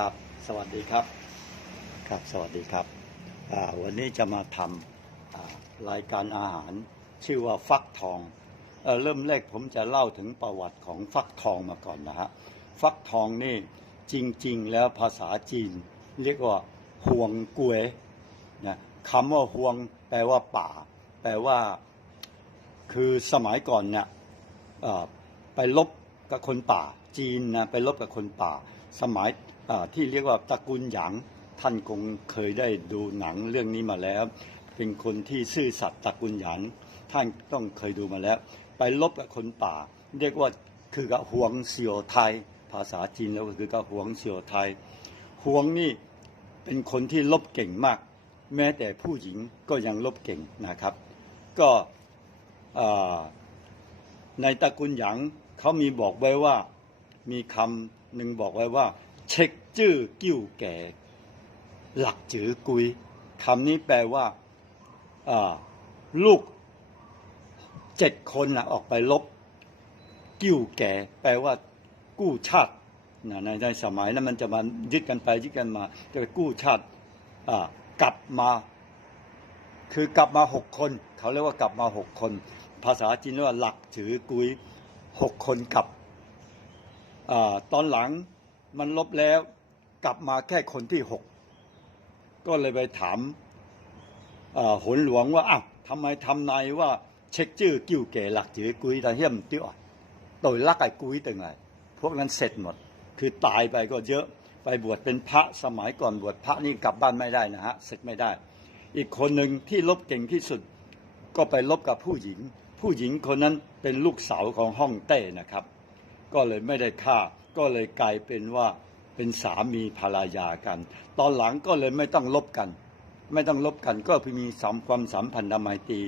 ครับ สวัสดีครับ ครับ สวัสดีครับ วันนี้จะมาทำรายการอาหารชื่อว่าฟักทองเอเริ่มแรกผมจะเล่าถึงประวัติของฟักทองมาก่อนนะฮะ ฟักทองนี่จริง ๆ แล้วภาษาจีน เรียกว่าห่วงกวยนะคำว่าห่วงแปลว่าป่า แปลว่า คือสมัยก่อนเนี่ยไปลบกับคนป่า จีนนะไปลบกับคนป่า สมัย ที่เรียกว่าตระกูลหยางท่านคงเคยได้ดูหนังเรื่องนี้มาแล้ว เป็นคนที่ซื่อสัตย์ตระกูลหยางท่านต้องเคยดูมาแล้ว ไปลบกับคนป่า เรียกว่าคือกับหวงเสี่ยวไทย ภาษาจีนแล้วก็คือกับหวงเสี่ยวไทยหวงนี่เป็นคนที่ลบเก่งมาก แม้แต่ผู้หญิงก็ยังลบเก่งนะครับ ก็ในตระกูลหยางเขามีบอกไว้ว่ามีคำหนึ่งบอกไว้ว่า เช็ค จื้อกิ้วแก่ หลักจื้อกุยคำนี้แปลว่าลูกเจ็ดคนนะออกไปลบ กิ้วแก่ แปลว่ากู้ชาตินะในในสมัยนั้นมันจะมายึดกันไปยึดกันมา จะไปกู้ชาติกลับมา คือกลับมาหกคน เขาเรียกว่ากลับมาหกคน ภาษาจีนเรียกว่าหลักถือกุยหกคนกลับอตอนหลังมันลบแล้ว กลับมาแค่คนที่หกก็เลยไปถามหนหลวงว่าอ้าวทำไมทำนายว่าเช็คชื่อกิ้วเก๋หลักถือกุยต่เฮียมติ้วโดยลักไอ้กุยตึงไงพวกนั้นเสร็จหมด คือตายไปก็เยอะไปบวชเป็นพระสมัยก่อนบวชพระนี่กลับบ้านไม่ได้นะฮะเสร็จไม่ได้ อีกคนหนึ่งที่ลบเก่งที่สุด ก็ไปลบกับผู้หญิง ผู้หญิงคนนั้นเป็นลูกสาวของฮ่องเต้นะครับ ก็เลยไม่ได้ฆ่าก็เลยกลายเป็นว่า เป็นสามีภรรยากัน ตอนหลังก็เลยไม่ต้องลบกัน ไม่ต้องลบกันก็มีสัมความสัมพันธไมตรี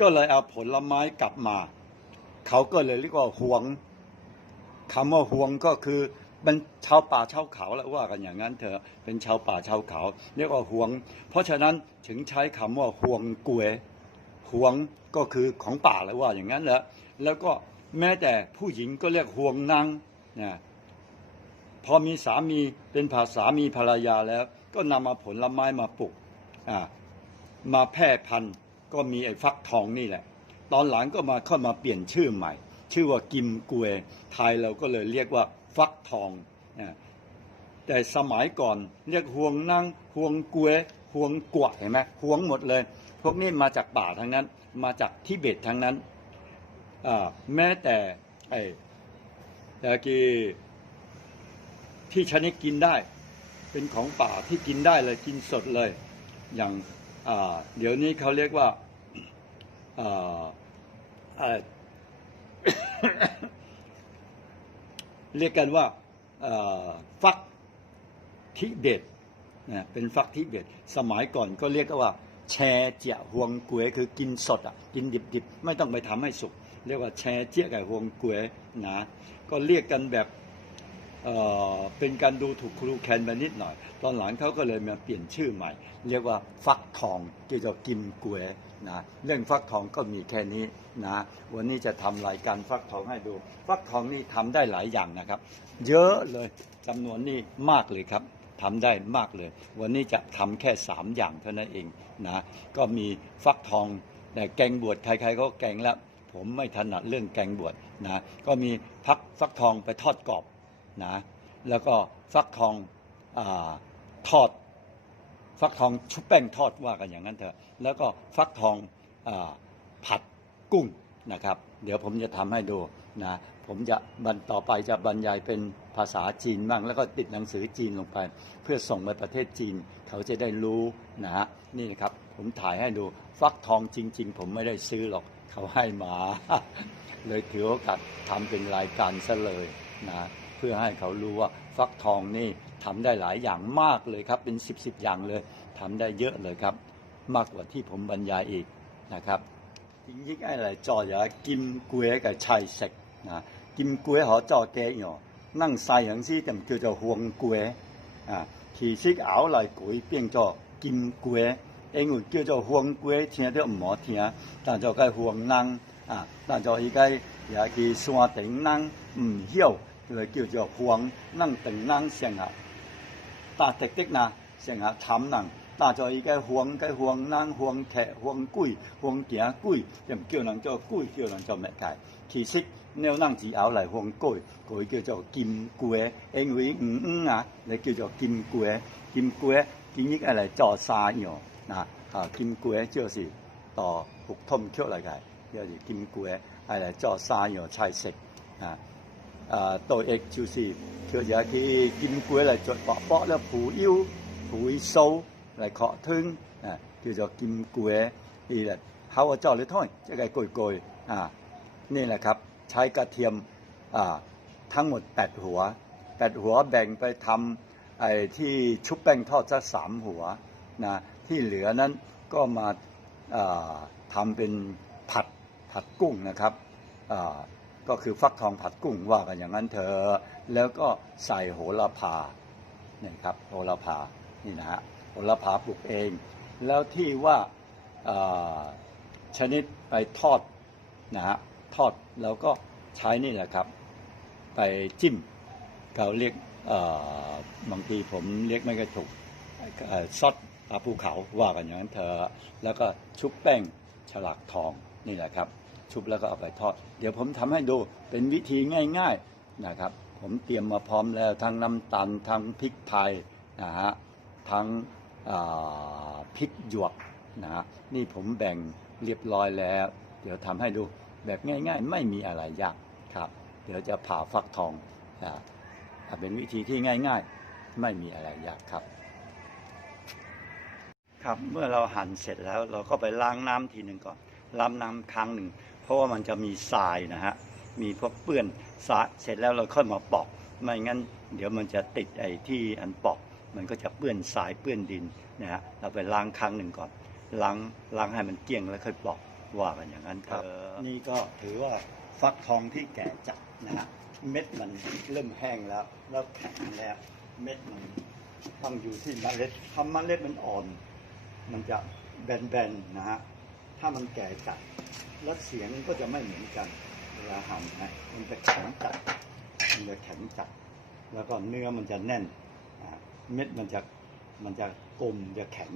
ก็เลยเอาผลไม้กลับมา เขาก็เลยเรียกว่าห่วงคำว่าห่วงก็คือมันชาวป่าชาวเขาแล้วว่ากันอย่างนั้นเถอะเป็นชาวป่าชาวเขา เรียกว่าห่วง เพราะฉะนั้นถึงใช้คำว่าห่วงกวยหวงก็คือของป่าแล้วว่าอย่างนั้นแหละแล้วก็แม้แต่ผู้หญิงก็เรียกห่วงนางนะ พอมีสามีเป็นภาษามีภรรยาแล้ว ก็นำมาผลไม้มาปลูกมาแพร่พันธุ์ก็มีไอ้ฟักทองนี่แหละ ตอนหลังก็มาเข้ามาเปลี่ยนชื่อใหม่ ชื่อว่ากิมกวยไทยเราก็เลยเรียกว่าฟักทองแต่สมัยก่อนเรียกห่วงนั่งห่วงกวยห่วงกวะเห็นไหมห่วงหมดเลย พวกนี้มาจากป่าทั้งนั้น มาจากทิเบตทั้งนั้นแม้แต่ไอ้ต่กี้ ที่ชนิดกินได้ เป็นของป่าที่กินได้เลยกินสดเลย อย่างาเดี๋ยวนี้เขาเรียกว่าาาเรียกกันว่าฟักทิเบตนะเป็นฟักทิเบต สมัยก่อนก็เรียกว่า แชเจียหวงกวยคือกินสดอะกินดิบๆ ไม่ต้องไปทำให้สุก เรียกว่าแชเจียกับหวงกวยนะก็เรียกกันแบบ เอ่อเป็นการดูถูกครูแคนไปนิดหน่อย ตอนหลังเขาก็เลยมาเปลี่ยนชื่อใหม่ เรียกว่าฟักทองเกี่ยวกับกิมกวยนะเรื่องฟักทองก็มีแค่นี้นะวันนี้จะทำรายการฟักทองให้ดู ฟักทองนี่ทำได้หลายอย่างนะครับ เยอะเลยจำนวนนี่มากเลยครับทำได้มากเลย วันนี้จะทำแค่สามอย่างเท่านั้นเองนะก็มีฟักทองแต่แกงบวชใครๆก็แกงแล้ว ผมไม่ถนัดเรื่องแกงบวชนะก็มีพักฟักทองไปทอดกรอบ นะแล้วก็ฟักทองอทอด ฟักทองชุบแป้งทอดว่ากันอย่างนั้นเถอะ แล้วก็ฟักทองอผัดกุ้งนะครับ เดี๋ยวผมจะทำให้ดูนะผมจะบรรต่อไปจะบรรยายเป็นภาษาจีนบ้างแล้วก็ติดหนังสือจีนลงไป เพื่อส่งไปประเทศจีนเขาจะได้รู้นะฮะนี่นะครับผมถ่ายให้ดูฟักทองจริง ๆ ผมไม่ได้ซื้อหรอกเขาให้มา เลยถือโอกาสทำเป็นรายการซะเลยนะ เพื่อให้เขารู้ว่าฟักทองนี่ทำได้หลายอย่างมากเลยครับ เป็นสิบสิบอย่างเลยทำได้เยอะเลยครับ มากกว่าที่ผมบรรยายอีกนะครับ点应该嚟做有金龟嘅菜食啊？金龟可做几样？咱西洋诗就叫做黄龟啊，其实后来改变咗金龟，因为叫做黄龟听着唔好听，但就个黄人啊，但就依家也去山顶人唔晓，就叫做黄人等人上下。 ตาเต็กๆนะเสียงหาทำนังตาจะอีกห่วงcái ห่วงนางห่วงแทะห่วงกุ้ยห่ว 这个叫做黄咱等人想啊大特的呐想啊惨人大做一个黄个黄人黄铁黄鬼黄行鬼这不叫人做鬼叫人做麦凯其实你要让鸡熬来黄鬼，佢叫做金瓜因为黄黄啊来叫做金瓜金瓜今日要来做三样啊啊金瓜就是大腹痛出来的就是金瓜要来做三样菜色啊 à, tôi ấy chịu gì thừa giờ thì kim quế là chọn bỏ bỏ là phú yêu phú sâu lại khó thương à, thừa giờ kim quế thì là hao ở trò lấy thôi chứ cái cồi cồi à nên là ครับใช้กระเทียมอ่าทั้งหมด 8 หัว 8 หัวแบ่งไปทำไอ้ที่ชุบแป้งทอดสักสามหัวนะที่เหลือนั้นก็มาทำเป็นผัดผัดกุ้งนะครับ ก็คือฟักทองผัดกุ้งว่ากันอย่างนั้นเถอะแล้วก็ใส่โหระพานี่ครับโหระพานี่นะฮะโหระพาปลูกเอง แล้วที่ว่าชนิดไปทอดนะฮะทอดแล้วก็ใช้นี่แหละครับ ไปจิ้มเขาเรียกบางทีผมเรียกไม่ค่อยถูกซอสปลาภูเขาว่ากันอย่างนั้นเถอะแล้วก็ชุบแป้งฉลากทองนี่แหละครับ ชุบแล้วก็เอาไปทอด เดี๋ยวผมทำให้ดูเป็นวิธีง่าย ๆนะครับ ผมเตรียมมาพร้อมแล้วทั้งน้ำตาลทั้งพริกไทยนะฮะทั้งพริกหยวกนะฮะนี่ผมแบ่งเรียบร้อยแล้ว เดี๋ยวทำให้ดูแบบง่าย ๆ ไม่มีอะไรยากครับ เดี๋ยวจะผ่าฟักทองอ่าเป็นวิธีที่ง่าย ๆ ไม่มีอะไรยากครับ ครับเมื่อเราหั่นเสร็จแล้วเราก็ไปล้างน้ำทีหนึ่งก่อน ล้างน้ำครั้งหนึ่ง เพราะว่ามันจะมีทรายนะฮะ มีพวกเปื้อนทรายเสร็จแล้วเราค่อยมาปอก ไม่งั้น เดี๋ยวมันจะติดไอ้ที่อันปอก มันก็จะเปื้อนทรายเปื้อนดินนะฮะ เราไปล้างครั้งหนึ่งก่อน ล้างล้างให้มันเกลี้ยงแล้วค่อยปอกว่ากันอย่างนั้นครับ นี่ก็ถือว่าฟักทองที่แก่จัดนะฮะ เม็ดมันเริ่มแห้งแล้ว แล้วแข็งแล้ว เม็ดมันต้องอยู่ที่เมล็ดทำเมล็ดมันอ่อน มันจะแบนๆนะฮะ ถ้ามันแก่จัดแล้วเสียงก็จะไม่เหมือนกันเวลาหั่นนะมันจะแข็งจัดมันจะแข็งจัด แล้วก็เนื้อมันจะแน่นเม็ดมันจะมันจะกลมจะแข็ง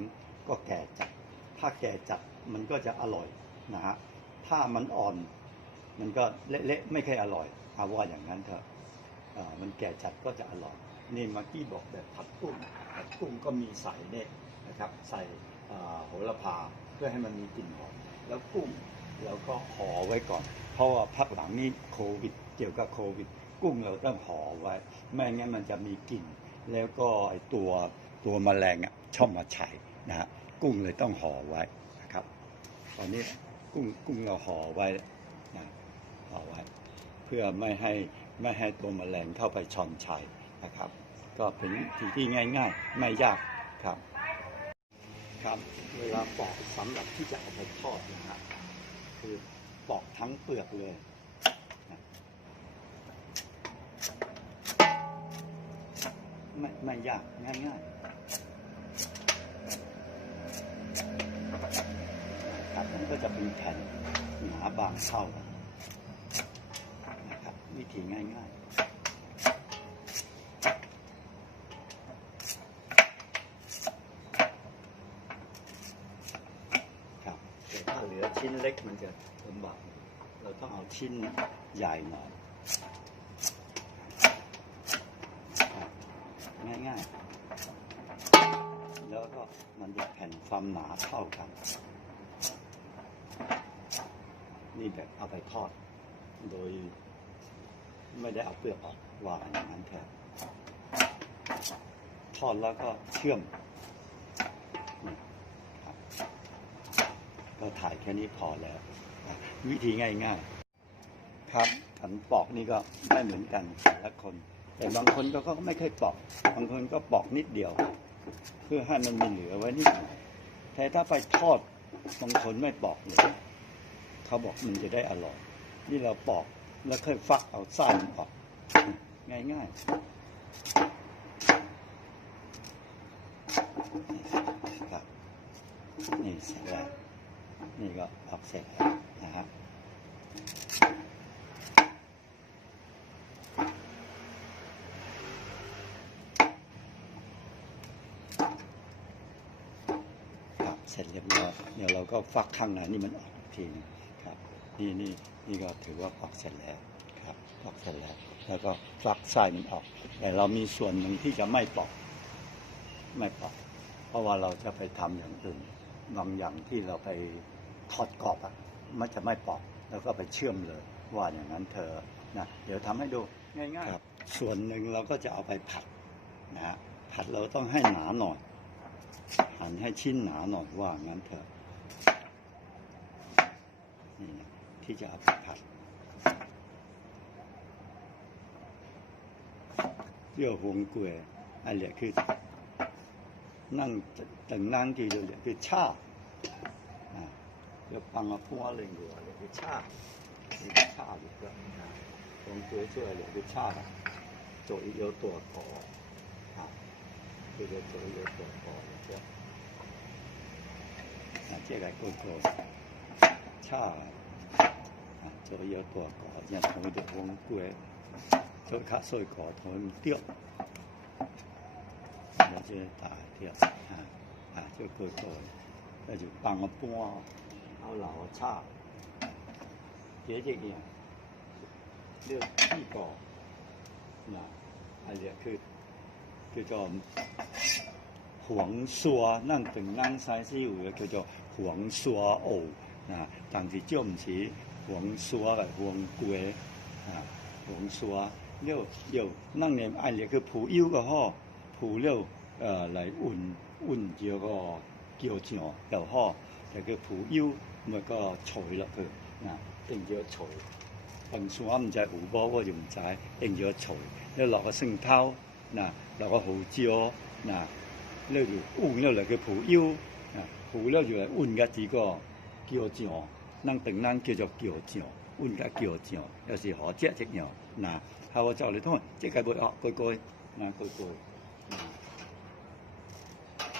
ก็แก่จัด ถ้าแก่จัดมันก็จะอร่อยนะฮะถ้ามันอ่อนมันก็เละๆไม่ค่อยอร่อยเอาว่าอย่างนั้นเถอะมันแก่จัดก็จะอร่อยนี่เมื่อกี้บอกแบบผัดกุ้งผัดกุ้งก็มีใส่เนี่ยนะครับ ใส่โหระพา พื่อให้มันมีกลิ่นหอมแล้วกุ้งเราก็ห่อไว้ก่อน เพราะว่าพักหลังนี้โควิด เกี่ยวกับโควิด กุ้งเราต้องห่อไว้ ไม่งั้นมันจะมีกลิ่น แล้วก็ไอตัวตัวแมลงอะชอบมาไฉนะฮะกุ้งเลยต้องห่อไว้นะครับ ตอนนี้กุ้งกุ้งเราห่อไว้นะห่อไว้ เพื่อไม่ให้ไม่ให้ตัวแมลงเข้าไปชอนชัยนะครับ ก็เป็นวิธีที่ง่าย ๆ ไม่ยากครับ ครับ เวลาปอกสำหรับที่จะเอาไปทอดนะฮะคือปอกทั้งเปลือกเลยไม่ไม่ยากง่ายๆครับมันก็จะเป็นแผ่นหนาบางเท่านะครับวิธีง่ายๆครับแต่ถ้าเหลือชิ้นเล็กมันจะลำบากเรา ต้องเอาชิ้นใหญ่หน่อยง่ายๆ แล้วก็มันจะแผ่นความหนาเท่ากัน นี่แบบเอาไปทอด โดยไม่ได้เอาเปลือกออกว่าอย่างนั้นแทนทอดแล้วก็เชื่อมก็ถ่ายแค่นี้พอแล้ว วิธีง่ายๆครับขันปอกนี่ก็ไม่เหมือนกันแต่ละคน แต่บางคนก็ก็ไม่เคยปอก บางคนก็ปอกนิดเดียว เพื่อให้มันมีเหลือไว้นิดหน่อยแต่ถ้าไปทอดบางคนไม่ปอกเลยเขาบอกมันจะได้อร่อย นี่เราปอกแล้วค่อยฟักเอาไส้มันออก ง่ายๆครับนี่เสร็จแล้ว นี่ก็ออกเสร็จนะครับครับเสร็จเรียบร้อยเดี๋ยวเราก็ฟักข้างในนี่มันออกทีนึงครับ นี่นี่นี่ก็ถือว่าออกเสร็จแล้วครับออกเสร็จแล้ว แล้วก็ฟักไส้มันออก แต่เรามีส่วนหนึ่งที่จะไม่ปอกไม่ปอกเพราะว่าเราจะไปทำอย่างอื่น บางอย่างที่เราไปทอดกรอบอะมันจะไม่ปอกแล้วก็ไปเชื่อมเลย ว่าอย่างนั้นเธอนะเดี๋ยวทำให้ดูง่ายๆครับ ส่วนหนึ่งเราก็จะเอาไปผัดนะฮะผัดเราต้องให้หนาหน่อยหั่นให้ชิ้นหนาหน่อยว่างั้นเถอะนี่นะที่จะเอาไปผัดเยื่อหงกล้วยอันเนี้ยคือนั่ง等นั่งกี่เดือนคือ 咱等等咱去就入去，啊，要放个半零落入去炒，入去炒一个，啊，从堆出来入去炒啦，做一个大坨，啊，这个做一个大坨一，啊，这个够够，炒，啊，做一个大坨，然后就往堆，做卡碎坨，同掉。这打掉，啊，啊，就过过了，那就帮我搬，还老叉，这这个，这地沟，那，啊，就去，叫黄沙，那平安山是有个叫做黄沙藕，啊，但是这不是黄沙的黄龟，啊，黄沙，了，有，咱连按下去铺油个吼，铺了。呃来运运这个叫上又好，这个浮游咪个垂落去，啊，定个垂。粉树我，唔知湖泊我就唔知，定个垂。一落个圣头，嗱落个胡椒，嗱呢就运了来个浮游，啊，浮了就来运下几个叫上，咱等咱叫做桥上。换下叫上，有时好只只样，嗱，下我就嚟通，即个会学佢过，嗱佢过，啊。 嗱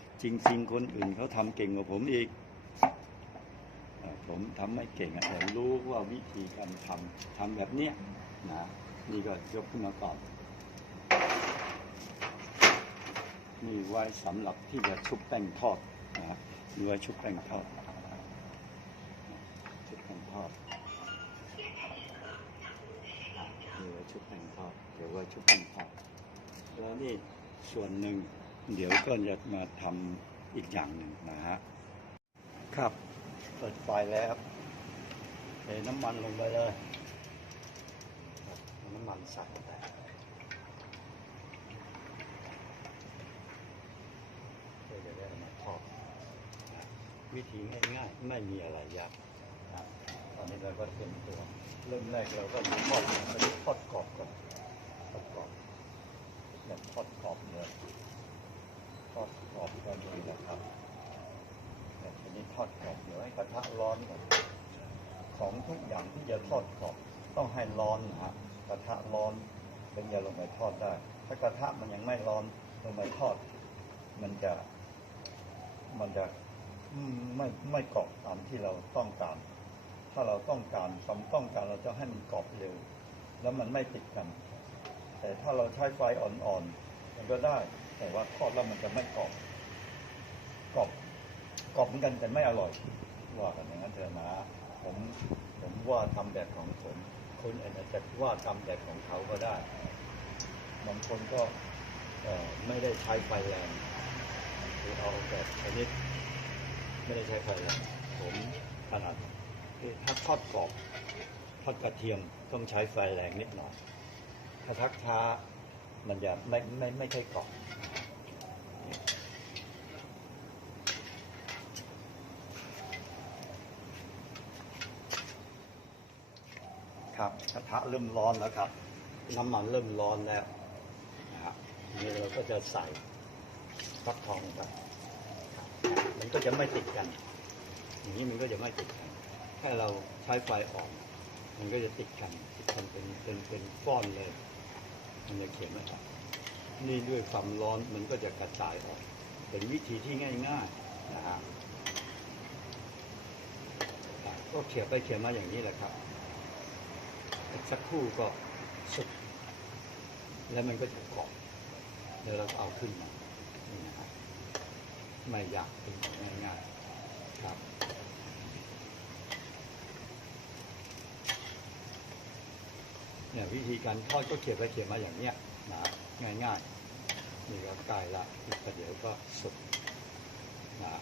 จริง ๆ คนอื่นเขาทำเก่งกว่าผมอีกอผมทำไม่เก่งแต่รู้ว่าวิธีการทำทำแบบเนี้ยนะนี่ก็ยกขึ้นมาก่อนนี่ไว้สำหรับที่จะชุบแป้งทอดนะครับไว้ชุบแป้งทอดชุบแป้งทอดมีไว้ชุบแป้งทอดเดี๋ยวไว้ชุบแป้งทอดแล้วนี่ส่วนหนึ่ง เดี๋ยวก็จะมาทำอีกอย่างหนึ่งนะฮะ ครับ เปิดไฟแล้วเทน้ำมันลงไปเลยน้ำมันใส่ไปเพื่อจะได้มาทอดนะวิธีง่ายๆ ไม่มีอะไรยากนะตอนนี้เราก็เป็นตัว เริ่มแรกเราก็ทอดทอดกรอบก่อนทอดกรอบแบบทอดกรอบเลยทอดกรอบกันเลยนะครับแบบนี้ทอดกรอบเดี๋ยวให้กระทะร้อนก่อน ของทุกอย่างที่จะทอดกรอบต้องให้ร้อนนะฮะกระทะร้อนเป็นจะลงไปทอดได้ ถ้ากระทะมันยังไม่ร้อนลงไปทอด มันจะ มันจะไม่ไม่กรอบตามที่เราต้องการ ถ้าเราต้องการความต้องการเราจะให้มันกรอบเร็ว แล้วมันไม่ติดกัน แต่ถ้าเราใช้ไฟอ่อนๆมันก็ได้ แต่ว่าทอดแล้วมันจะไม่กรอบกรอบกรอบเหมือนกันแต่ไม่อร่อยว่ากันอย่างนั้นเถอะนะผม ว่าทำแบบของผม คนอื่นอาจจะว่าทำแบบของเขาก็ได้บางคนก็ไม่ได้ใช้ไฟแรงคือเอาแบบชนิดไม่ได้ใช้ไฟแรงผมถนัดถ้าทอดกรอบทอดกระเทียมต้องใช้ไฟแรงนิดหน่อยถ้าทักช้ามันจะไม่ไม่ไม่ใช่กรอบ ครับกระทะเริ่มร้อนแล้วครับ น้ำมันเริ่มร้อนแล้วนะครับนี่เราก็จะใส่ฟักทองครับมันก็จะไม่ติดกัน อย่างนี้มันก็จะไม่ติดกัน ถ้าเราใช้ไฟอ่อนมันก็จะติดกันติดกันเป็นเป็นเป็นก้อนเลย มันจะเขียนไม่ออกนี่ด้วยความร้อนมันก็จะกระจายออก เป็นวิธีที่ง่ายๆนะฮะก็เขียนไปเขียนมาอย่างนี้แหละครับ สักครู่ก็สุกแล้วมันก็จะเกาะแล้วเราก็เอาขึ้นมานี่นะครับไม่ยากเป็นง่ายๆครับเนี่ยวิธีการทอดก็เขียนไปเขียนมาอย่างเนี้ยนะง่ายๆนี่ก็กล้ละอีกประเดี๋ยวก็สุกนะ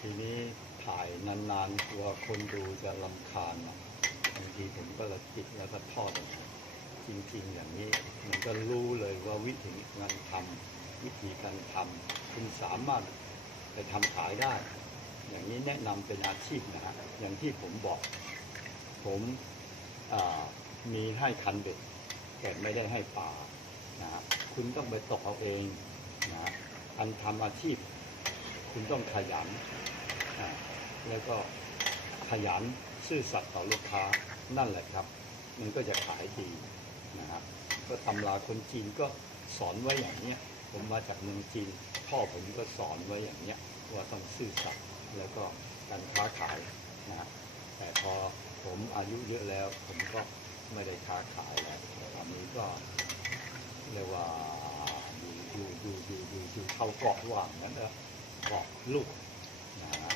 ทีนี้ถ่ายนานๆกลัวคนดูจะลำคาญนะ บางทีผมก็ละจิตแล้วก็ทอดออกมาจริงๆอย่างนี้ มันก็รู้เลยว่าวิธีการทำวิธีการทำคุณสามารถไปทำขายได้ อย่างนี้แนะนำเป็นอาชีพนะฮะอย่างที่ผมบอก ผมมีให้คันเบ็ดแต่ไม่ได้ให้ปลานะฮะคุณต้องไปตกเอาเองนะฮะการทำอาชีพ คุณต้องขยันแล้วก็ขยัน ซื่อสัตย์ต่อลูกค้านั่นแหละครับ มันก็จะขายดีนะครับก็ตำราคนจีนก็สอนไว้อย่างเนี้ยผมมาจากเมืองจีน พ่อผมก็สอนไว้อย่างเนี้ยว่าต้องซื่อสัตย์แล้วก็การค้าขายนะแต่พอผมอายุเยอะแล้ว ผมก็ไม่ได้ค้าขายแล้วแต่ตอนนี้ก็เรียกว่าอยู่อยู่อยู่อยู่อยู่อยู่เข้าเกาะว่างนั้นนะเกาะลูกนะฮะ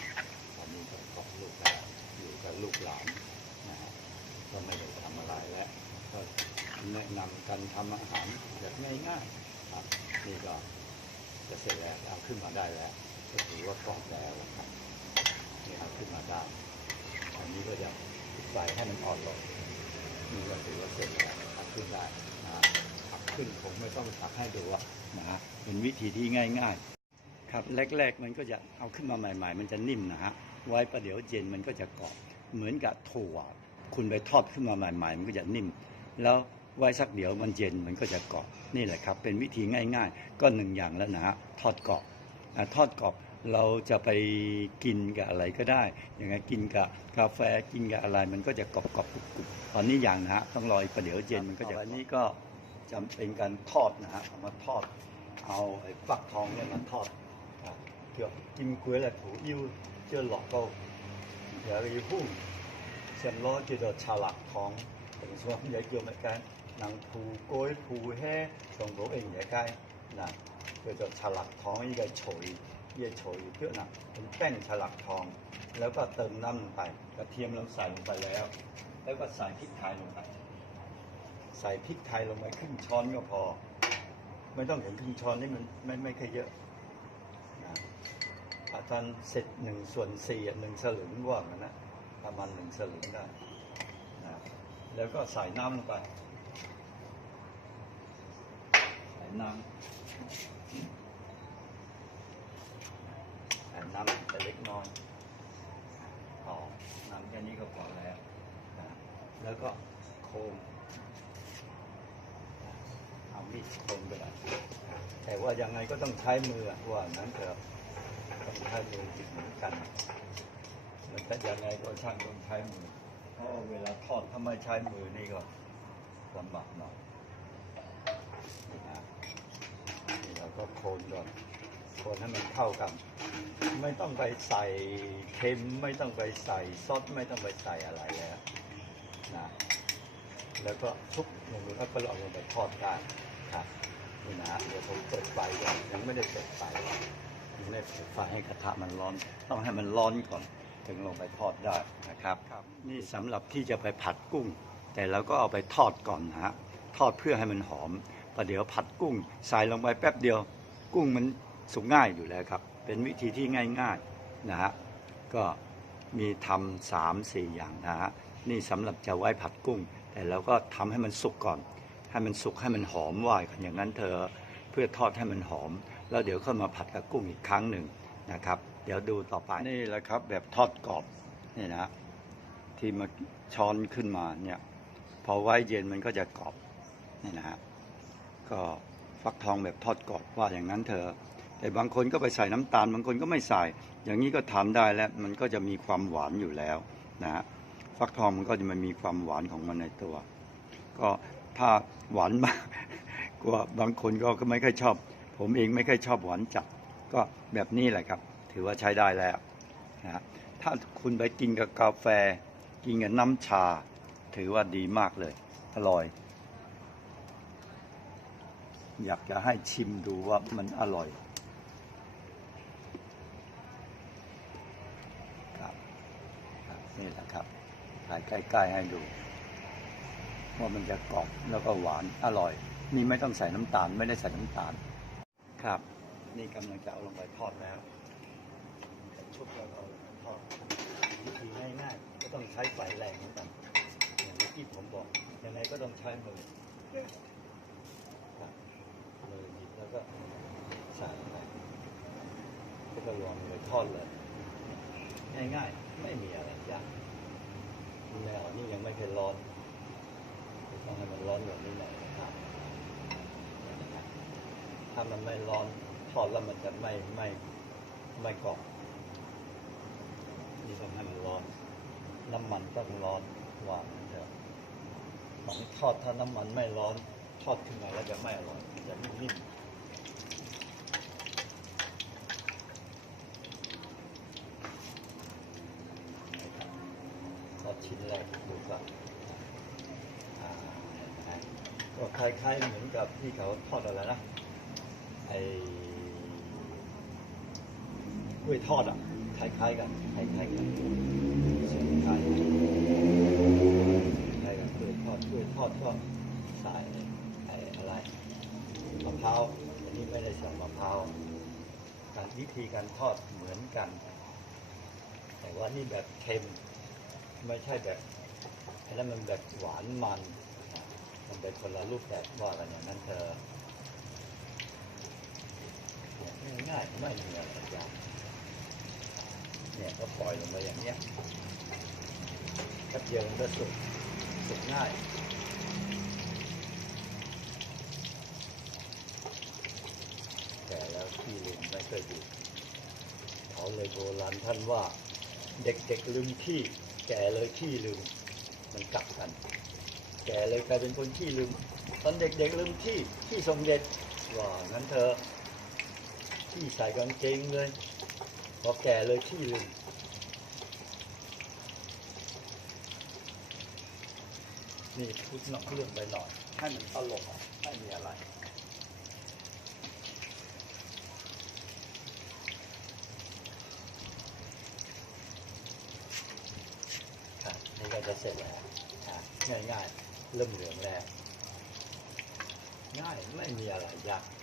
ตอนนี้ก็เกาะลูกแล้ว กับลูกหลานนะฮะก็ไม่ได้ทำอะไรแล้วก็แนะนำการทำอาหารแบบง่ายๆครับนี่ก็จะเสร็จแล้วเอาขึ้นมาได้แล้วก็ถือว่ากรอบแล้วนะครับนี่เอาขึ้นมาได้อันนี้ก็จะใส่ให้มันอ่อนลงนี่ก็ถือว่าเสร็จแล้วตักขึ้นได้นะตักขึ้นผมไม่ต้องตักให้ดูนะฮะเป็นวิธีที่ง่าย ๆครับแรกๆมันก็จะเอาขึ้นมาใหม่ ๆ มันจะนิ่มนะฮะไว้ประเดี๋ยวเย็นมันก็จะกรอบ เหมือนกับถั่ว คุณไปทอดขึ้นมาใหม่ๆ มันก็จะนิ่ม แล้วไว้สักเดี๋ยวมันเย็นมันก็จะกรอบนี่แหละครับ เป็นวิธีง่าย ๆ ก็หนึ่งอย่างแล้วนะฮะทอดกรอบอ่าทอดกรอบเราจะไปกินกับอะไรก็ได้ อย่างไงกินกับกาแฟกินกับอะไรมันก็จะกรอบกรอบๆกรุบกรุบตอนนี้อย่างนะฮะต้องรออีกประเดี๋ยวเย็นมันก็จะอันนี้ก็จำเป็นการทอดนะฮะเอามาทอด เอาไอ้ฟักทองเนี่ยมาทอดอะเกี่ยวกินกุ้ยและถูอิ่วเจ้าหลอกก็ 有一户什么叫做拆肋糖，平常嘢叫乜鸡？能铺盖铺靴，从冇型嘢鸡嗱，叫做拆肋糖呢个锤，呢个锤เพื่อนะเป็นแป้งฉลักทอง แล้วก็เติมน้ำลงไปกระเทียมเราใส่ลงไปแล้ว แล้วก็ใส่พริกไทยลงไป ใส่พริกไทยลงไปครึ่งช้อนก็พอ ไม่ต้องถึงครึ่งช้อนนี่มันไม่ไม่ค่อยเยอะนะ อาจารย์เสร็จหนึ่งส่วนสี่อะหนึ่งสลึงว่างั้นนะประมาณหนึ่งสลึงได้นะแล้วก็ใส่น้ำลงไป ใส่น้ำใส่น้ำลงไปเล็กน้อยพอน้ำแค่นี้ก็พอแล้วนะแล้วก็โคมเอามีดคมไปเลยแต่ว่ายังไงก็ต้องใช้มือว่านั้นเถอะ ต้องใช้มือจิกเหมือนกันแต่ยังไงก็ช่างต้องใช้มือเพราะเวลาทอดถ้าไม่ใช้มือนี่ก็ลำบากหน่อยนี่นะนี่เราก็โคนก่อนโคนให้มันเข้ากัน ไม่ต้องไปใส่เค็มไม่ต้องไปใส่ซอสไม่ต้องไปใส่อะไรแล้วนะแล้วก็ชุบลงแล้วก็เอาลงไปทอดได้ครับนี่นะฮะเดี๋ยวผมเปิดไฟก่อนยังไม่ได้เปิดไฟยังไม่ได้ เปิดไฟให้กระทะมันร้อน ต้องให้มันร้อนก่อน ถึงลงไปทอดได้นะครับนี่สำหรับที่จะไปผัดกุ้ง แต่เราก็เอาไปทอดก่อนนะฮะทอดเพื่อให้มันหอมประเดี๋ยวผัดกุ้งใส่ลงไปแป๊บเดียว กุ้งมันสุกง่ายอยู่แล้วครับ เป็นวิธีที่ง่ายๆนะฮะก็มีทำสามสี่อย่างนะฮะนี่สำหรับจะไว้ผัดกุ้ง แต่เราก็ทำให้มันสุกก่อน ให้มันสุกให้มันหอมไหวกันอย่างนั้นเธอเพื่อทอดให้มันหอม แล้วเดี๋ยวเข้ามาผัดกับกุ้งอีกครั้งหนึ่งนะครับ เดี๋ยวดูต่อไปนี่แหละครับ แบบทอดกรอบนี่นะที่มาช้อนขึ้นมาเนี่ยพอไว้เย็นมันก็จะกรอบนี่นะฮะก็ฟักทองแบบทอดกรอบว่าอย่างนั้นเธอแต่บางคนก็ไปใส่น้ำตาล บางคนก็ไม่ใส่ อย่างนี้ก็ทานได้แล้วมันก็จะมีความหวานอยู่แล้วนะฮะฟักทองมันก็จะมันมีความหวานของมันในตัว ก็ถ้าหวานมากกลัวบางคนก็ไม่ค่อยชอบ ผมเองไม่ค่อยชอบหวานจัด ก็แบบนี้แหละครับ ถือว่าใช้ได้แล้วนะถ้าคุณไปกินกับกาแฟ กินกับน้ำชา ถือว่าดีมากเลย อร่อย อยากจะให้ชิมดูว่ามันอร่อยครับครับนี่แหละครับถ่ายใกล้ๆให้ดูว่ามันจะกรอบแล้วก็หวานอร่อย นี่ไม่ต้องใส่น้ำตาลไม่ได้ใส่น้ำตาล ครับ นี่กำลังจะเอาลงไปทอดแล้วชุบแล้วเอาลงไปทอดวิธีง่ายๆก็ต้องใช้ไฟแรงเหมือนกันอย่างที่ผมบอกยังไงก็ต้องใช้มือครับมือหยิบแล้วก็ใส่ไปแล้วก็ลองเลยทอดเลย ง่ายๆ ไม่มีอะไรยากแนวนี่ยังไม่เคยร้อนต้องให้มันร้อนแบบนี้หน่อยนะครับ ถ้ามันไม่ร้อนทอดแล้วมันจะไม่ไม่ไม่กรอบนี่ต้องให้มันร้อน น้ำมันต้องร้อนวางั้นเถอะของทอดถ้าน้ำมันไม่ร้อนทอดขึ้นมาแล้วจะไม่อร่อยจะนิ่มๆทอดชิ้นแรกดูก่อนก็คล้ายๆเหมือนกับที่เขาทอดอะไรนะ กล้วยทอดอะคล้ายๆกันคล้ายๆกันสูตรคล้ายคล้ายกันกล้วยทอดกล้วยทอดก็ใส่ไอ้อะไรมะพร้าวอันนี้ไม่ได้ใส่มะพร้าวการวิธีการทอดเหมือนกัน แต่ว่านี่แบบเค็มไม่ใช่แบบอันนั้นมันแบบหวานมัน มันเป็นคนละรูปแบบว่ากันอย่างนั้นเธอะ ง่ายๆ ไม่มีอะไรยาเนี่ยก็ปล่อยลงไปอย่างเนี้ยแป๊บเดียวมันก็สุกสุกง่ายแต่แล้วที่ลืมไม่เคยอยู่เขาเลยโบราณท่านว่า เด็กๆลืมที่ แก่เลยที่ลืม มันกลับกัน แก่เลยกลายเป็นคนที่ลืม ตอนเด็กๆลืมที่ที่ทรงเด็จว่างั้นเถอ ที่ใส่กางเกงเลยพอแก่เลยที่ลืมนี่พูดนอกเรื่องไปหน่อยให้มันตลกไม่มีอะไรนี่ก็จะเสร็จแล้วง่ายๆเริ่มเหลืองแล้วง่ายไม่มีอะไรยาก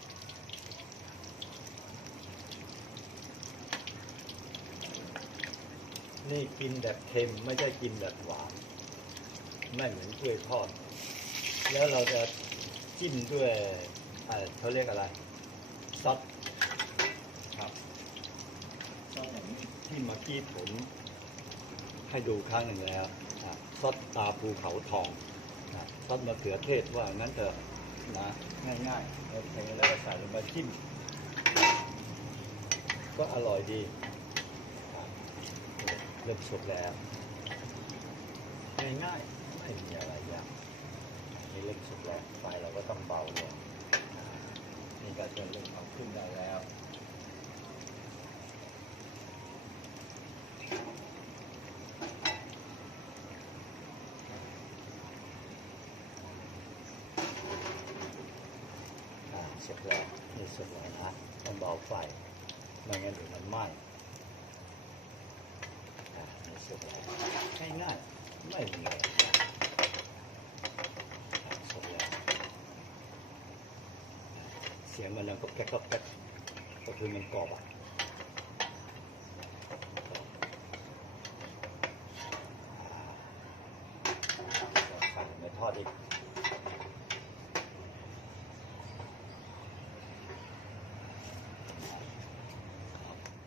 นี่กินแบบเค็มไม่ใช่กินแบบหวาน ไม่เหมือนกล้วยทอด แล้วเราจะจิ้มด้วยเอ่อเขาเรียกอะไรซอสครับซอสอย่างนี้ที่มื่อกี้ผมให้ดูครั้งหนึ่งแล้วซอสตาภูเขาทองซอสมะเขือเทศว่างั้นเถอะนะง่ายๆโอเคแล้วก็ใส่ลงไปจิ้ม ก็อร่อยดี เริ่มสุกแล้วง่ายๆไม่มีอะไรยากนี่เริ่มสุกแล้วไฟเราก็ต้องเบาลงนี่ก็จะเริ่มเอาขึ้นได้แล้วอ่าสุกแล้วนี่สุกแล้วนะต้องเบาไฟไม่งั้นเดี๋ยวมันไหม้ สดแล้วง่ายไม่มีอะไรสดแล้วเสียงมันดังก็แก๊กก็แก๊กก็คือมันกรอบอะอ่าไม่ทอดอีก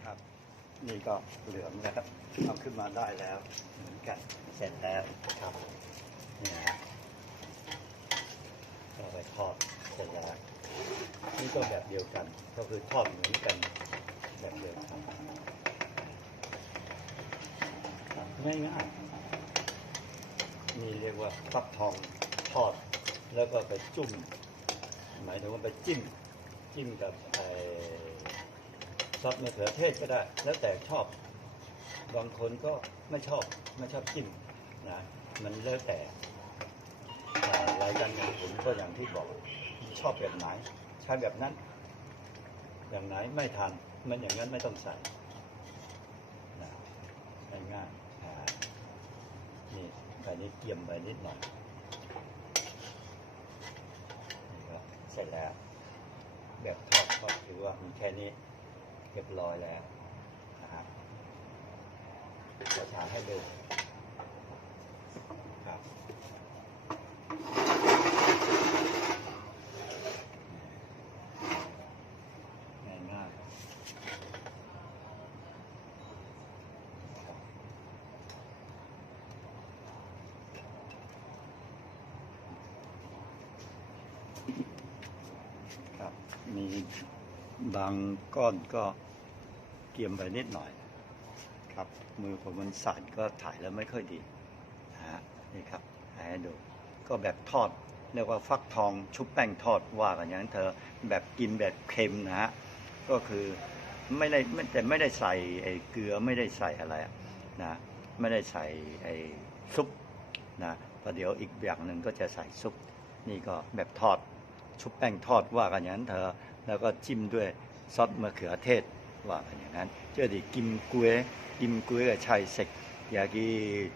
ครับ นี่ก็เหลืองแล้วครับเอาขึ้นมาได้แล้วเหมือนกันเสร็จแล้วครับนี่นะก็ไปทอดเสร็จแล้วนี่ก็แบบเดียวกัน ก็คือทอดเหมือนกันแบบเดียวกันง่ายง่ายๆนี่เรียกว่าฟักทองทอด แล้วก็ไปจุ่ม หมายถึงว่าไปจิ้ม จิ้มกับไอ ซอสมะเขือเทศก็ได้ แล้วแต่ชอบ บางคนก็ไม่ชอบไม่ชอบจิ้มนะมันแล้วแต่รายการของผมก็อย่างที่บอกชอบแบบไหนใช้แบบนั้น อย่างไหนไม่ทานมันอย่างนั้นไม่ต้องใส่นะง่ายๆอ่านี่ใบนี้เกี่ยมไปนิดหน่อยนี่ก็เสร็จแล้ว แบบทอดก็ถือว่ามีแค่นี้ รียบร้อยแล้วนะฮะจะถ่ายให้ดูครับง่ายง่ายๆครับครับมีบางก้อนก็ เกี่ยมไปนิดหน่อย ครับ มือผมมันสั่นก็ถ่ายแล้วไม่ค่อยดีนะฮะนี่ครับถ่ายให้ดู ก็แบบทอดเรียกว่าฟักทองชุบแป้งทอดว่ากันอย่างนั้นเธอแบบกินแบบเค็มนะฮะก็คือไม่ได้ไม่แต่ไม่ได้ใส่ไอ้เกลือไม่ได้ใส่อะไรนะไม่ได้ใส่ไอ้ซุปนะประเดี๋ยวอีกอย่างหนึ่งก็จะใส่ซุปนี่ก็แบบทอดชุบแป้งทอดว่ากันอย่างนั้นเธอแล้วก็จิ้มด้วยซอสมะเขือเทศ 话俾人听，即系金龟，金龟嘅菜式，也是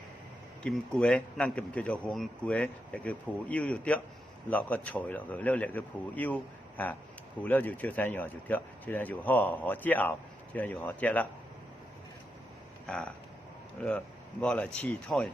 金龟，那个叫做黄龟，也叫蒲腰就对，落个菜落去，了落个蒲腰，啊，蒲了就做三样就对，做三就好好只熬，做三就好只啦，啊，呃，我来试汤。